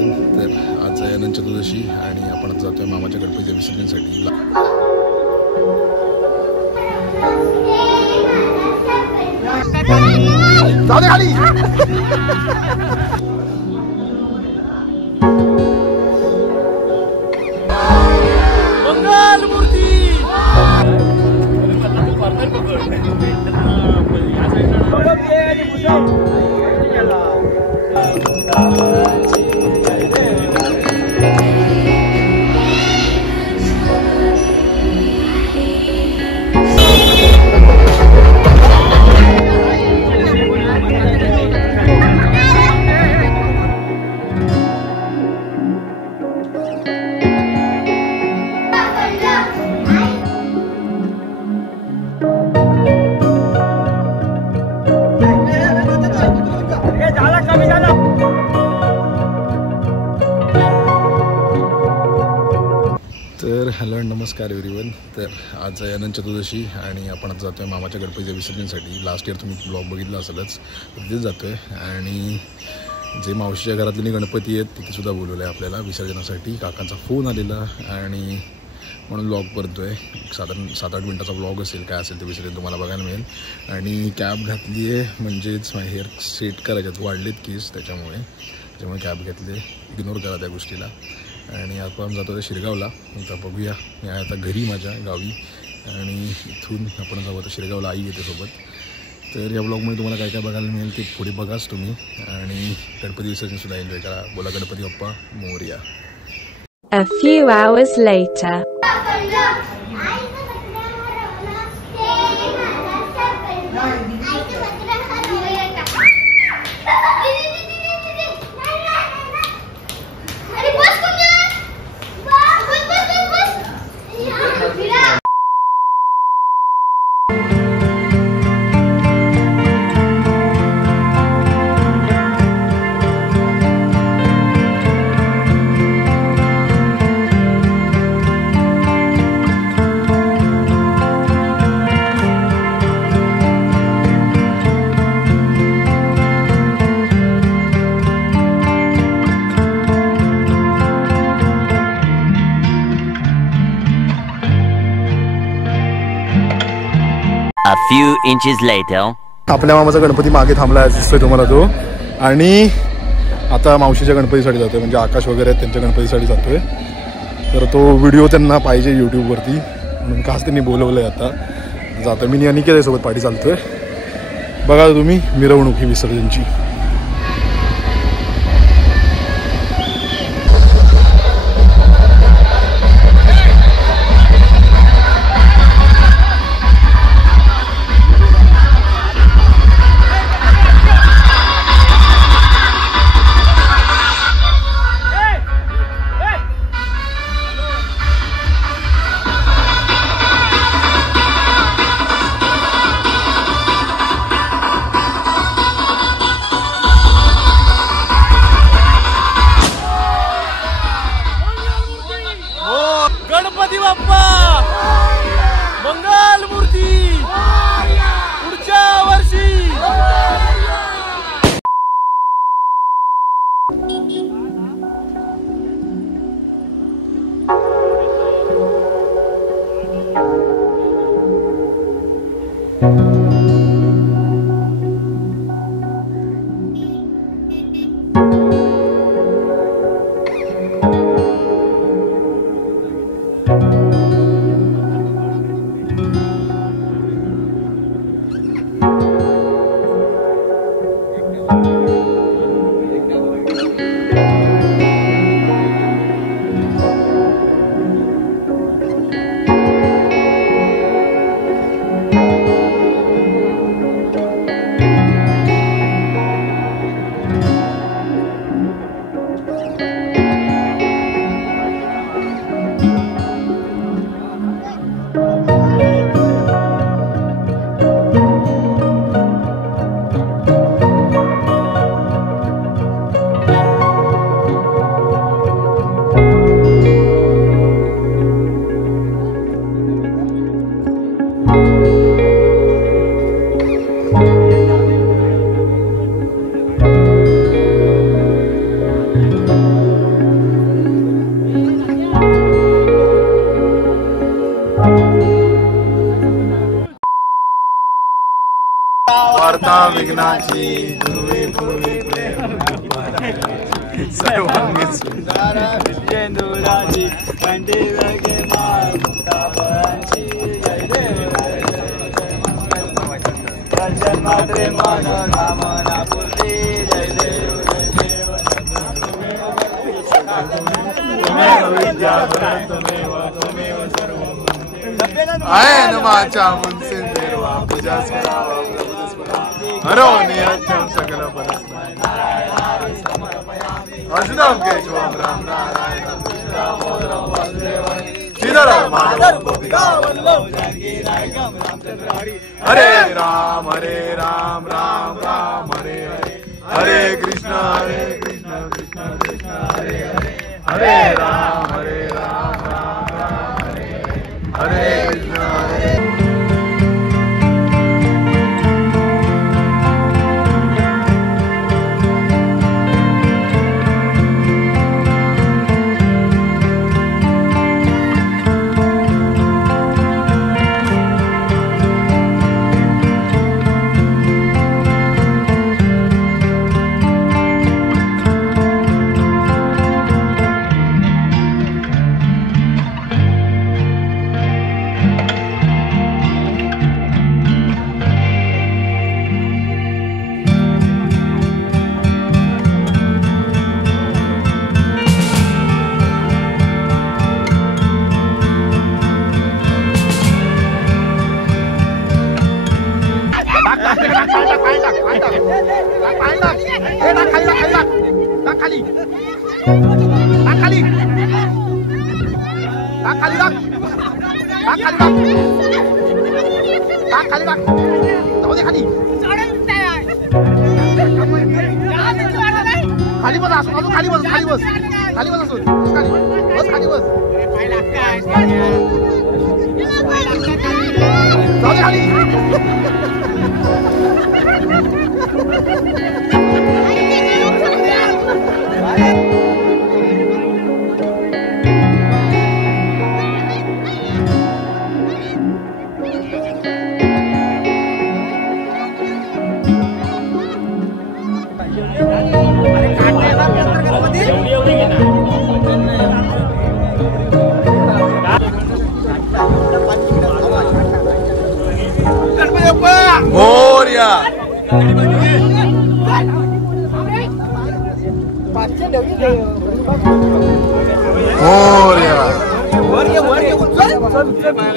Everyone. तर आज आहे अनंत चतुर्दशी आणि आपण जातोय मामाच्या गणपतीच्या विसर्जनासाठी. तर हॅलो नमस्कार एव्हरीवन. तर आज आहे अनंत चतुर्दशी आणि आपण आता जातोय मामाच्या गणपतीच्या विसर्जनासाठी. लास्ट इयर तुम्ही ब्लॉग बघितला असेलच, तिथेच जातोय. आणि जे मावशीच्या घरातले गणपती आहेत तिथेसुद्धा बोलवलं आहे आपल्याला विसर्जनासाठी. काकांचा फोन आलेला आणि म्हणून ब्लॉग करतोय. साधारण 7-8 मिनटाचा ब्लॉग असेल, काय असेल ते विसर्जन तुम्हाला बघायला मिळेल. आणि कॅब घातली आहे, म्हणजेच हेअर सेट करायच्यात, वाढलेत केस, त्याच्यामुळे कॅब घेतले. इग्नोर करा त्या गोष्टीला. आणि आपण जातो त्या शिरगावला. आता बघूया, मी आहे आता घरी माझ्या गावी आणि इथून आपण जाऊ आता शिरगावला. आई येते सोबत. तर या ब्लॉगमध्ये तुम्हाला काय काय बघायला मिळेल ते पुढे बघाच तुम्ही. आणि गणपती विसर्जनसुद्धा एन्जॉय करा. बोला Ganpati Bappa Morya. A few hours later. A few inches later. आपल्या मामाचा गणपती मागे थांबला दिसतोय तुम्हाला तो. आणि आता मावशीच्या गणपतीसाठी जातोय, म्हणजे आकाश वगैरे आहेत त्यांच्या गणपतीसाठी जातोय. तर तो व्हिडिओ त्यांना पाहिजे यूट्यूबवरती, म्हणून खास त्यांनी बोलवलं आहे. आता जातोय मी अनिकेतसोबत पाठी चालतोय. बघा तुम्ही मिरवणूक ही विसर्जनची. विघ्नाची गुरुवे पूर्वी प्रेम सर्वांगी सुंदरा विजेंदुराची कंठी लगे माल मुक्तापळांची जय देव दर्शन मात्रे मन कामना पूर्ती जय देव विद्या त्वमेव सर्वं आय नमाच्या मुंसे देवा पूजा स्मरावा प्रभुते स्मरावा हरो नियत्यं सकल परस्मै नारायणाय समर्पयामि अजनम केशवं राम नारायणं कृष्णदामोदरं वासुदेवं श्रीधरं माधवं गोपिका वल्लभं जानकी नायकं रामचंद्र हरे राम राम राम हरे हरे हरे कृष्ण कृष्ण कृष्ण हरे हरे हरे राम राम राम हरे कृष्ण हरे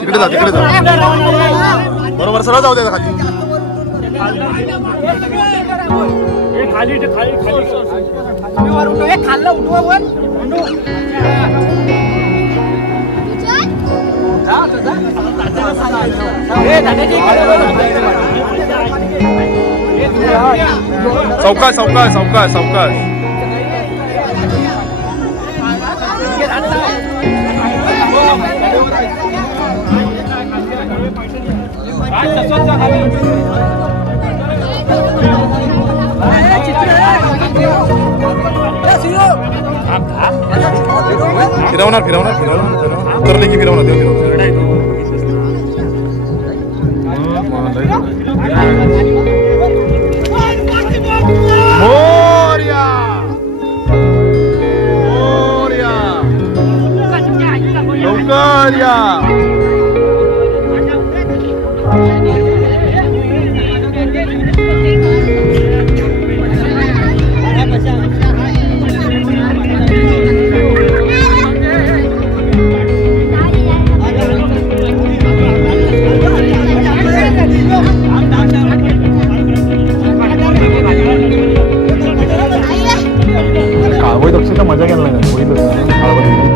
तिकडे जा बरोबर सरळ जाऊ द्या खाली खाल्लं उठवा वर सावकाश सावकाश सावकाश सावकाश फिरवणार फिरवणार फिरवणार उतरले की फिरवणार मोरया मोरया लवकर या मजा घ्यायला लागेल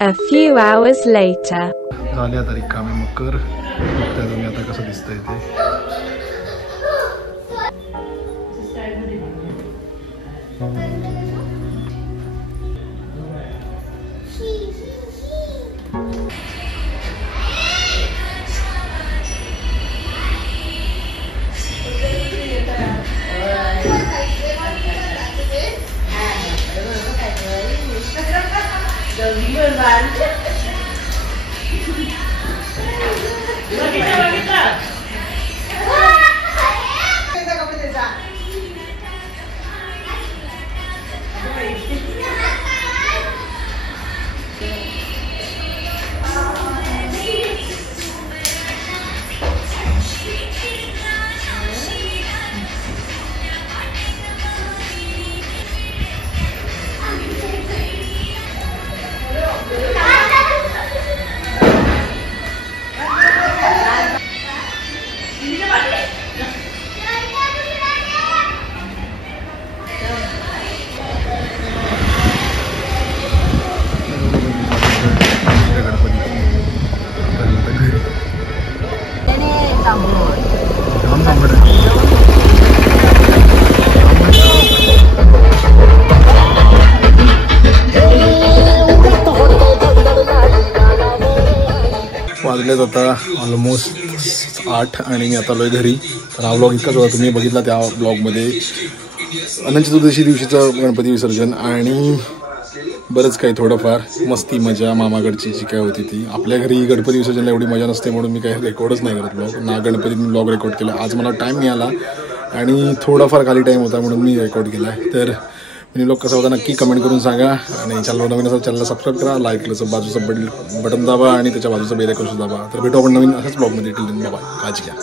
A few hours later. आले आता रिकामे मकर बघताय तुम्ही आता कसं दिसतंय ते. वाजलेत आता ऑलमोस्ट 8 आणि मी आता आलोय घरी. तर हा ब्लॉग इतकाच होता. तुम्ही बघितला त्या ब्लॉगमध्ये अनंत चतुर्दशी दिवशीचं गणपती विसर्जन आणि बरंच काही थोडंफार मस्ती मजा मामाकडची जी काय होती ती. आपल्या घरी गणपती विसर्जनला एवढी मजा नसते म्हणून मी काही रेकॉर्डच नाही करत ब्लॉग. ना गणपतीत मी ब्लॉग रेकॉर्ड केला. आज मला टाईम मिळाला आणि थोडाफार खाली टाईम होता म्हणून मी रेकॉर्ड केला आहे. तर मी ब्लॉग कसा होता नक्की कमेंट करून सांगा आणि चॅनल नवीन असेल चॅनलला सबस्क्राईब करा, लाईक केलं बाजूचं बटन दाबा आणि त्याच्या बाजूचं बेल आयकॉन सुद्धा दाबा. तर भेटू आपण नवीन अशाच ब्लॉगमध्ये. टिल देन बाय, काळजी घ्या.